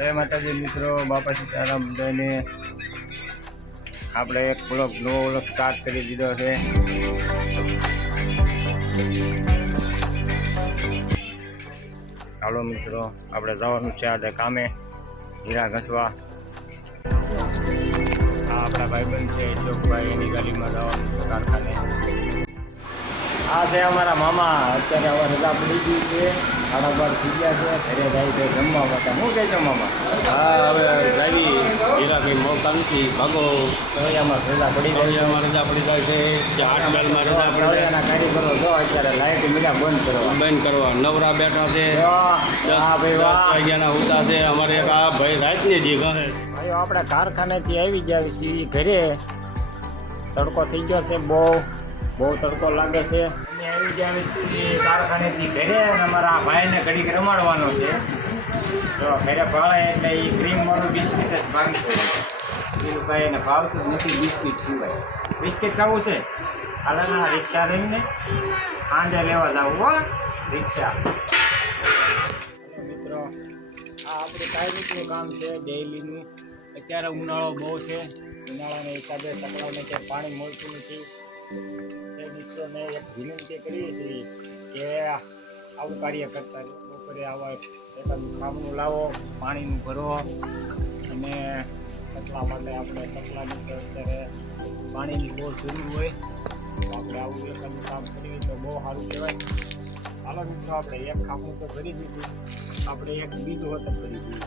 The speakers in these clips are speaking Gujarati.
જય માતાજી મિત્રો, બાપા સીતારામ બધાને. આપણે એક બ્લોક નવો બ્લોક સ્ટાર્ટ કરી દીધો છે. ચાલો મિત્રો, આપણે જવાનું છે આજે કામે, હીરા ઘસવા. આ આપણા ભાઈબંધ છે ચોકભાઈ એની ગાડીમાં જવાનું કારખાને. આ છે અમારા મામા. અત્યારે હવે રજા પડી ગઈ છે. સાડા બાર થઈ ગયા છે. ઘરે જાય છે જમવા માટે. હું કહે છો મામા? હા હવે જાવી હીરાભાઈ મોકામથી ભાગો. તળિયામાં રજા પડી જાય છે. રજા પડી જાય છે. આઠ બેલમાં રજા પડી જાય. કારીગરો જો અત્યારે લાઇટ મીડા બંધ કરવા. બંધ કરવા. નવરા બેઠા છે. હા ભાઈ વાગ્યાના ઉતા છે. અમારે એક આ ભાઈ રાતની જે ઘરે ભાઈઓ આપણે કારખાનેથી આવી ગયા છીએ. ઘરે તડકો થઈ ગયો છે બહુ. બહુ તડકો લાગે છે. અમે આવી ગયા છીએ કારખાનેથી ઘરે અમારા ભાઈને ઘડીક રમાડવાનો છે. તો ઘરે ભાળે એટલે એ ક્રીમ વાળું બિસ્કિટ જ ભાગી પડે બીજું કાંઈ એને ભાવતું નથી બિસ્કિટ સિવાય. બિસ્કિટ ખાવું છે? હાલના રિક્ષા લઈને સાંજે લેવા જવું હો રિક્ષા. મિત્રો આ આપણું કાયમિકનું કામ છે ડેઈલીનું. અત્યારે ઉનાળો બહુ છે. ઉનાળાને હિસાબે સકડાઓને ક્યાંય પાણી મળતું નથી. તે મિત્રોને એક વિનંતી કરીએ છીએ કે આવું કાર્ય કરતા બપોરે આવા એકાદું ખામનું લાવો, પાણીનું ભરો અને સટલા માટે આપણે સકલાની તો અત્યારે પાણીની બહુ જરૂર હોય. તો આપણે આવું એકાદું કામ કરીએ તો બહુ સારું કહેવાય. ચાલો મિત્રો, આપણે એક ખામું તો કરી દીધું. આપણે એક બીજું હતું કરી દીધું.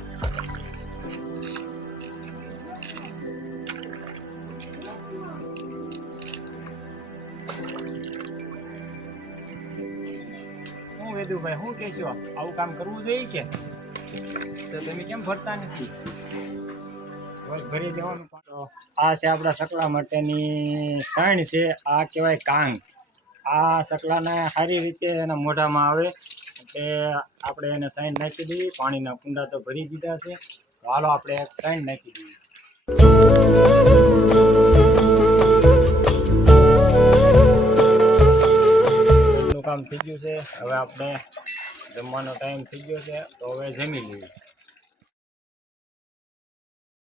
વેદુભાઈ શું કહેશો? આવું કામ કરવું જોઈએ કે? તો તમે કેમ ફરતા નથી? આ છે આપણા સકલા માટેની સાણ છે, આ કહેવાય કાંગ. આ સકલાને સારી રીતે એના મોઢામાં આવે, એટલે આપણે એને સાઈન નાખી દઈએ. પાણીના કુંડા તો ભરી દીધા છે. હાલો આપણે એક સાઈન નાખી દઈએ. કામ થઈ ગયું છે. હવે આપણે જમવાનો ટાઈમ થઈ ગયો છે. તો હવે જમી લઈએ.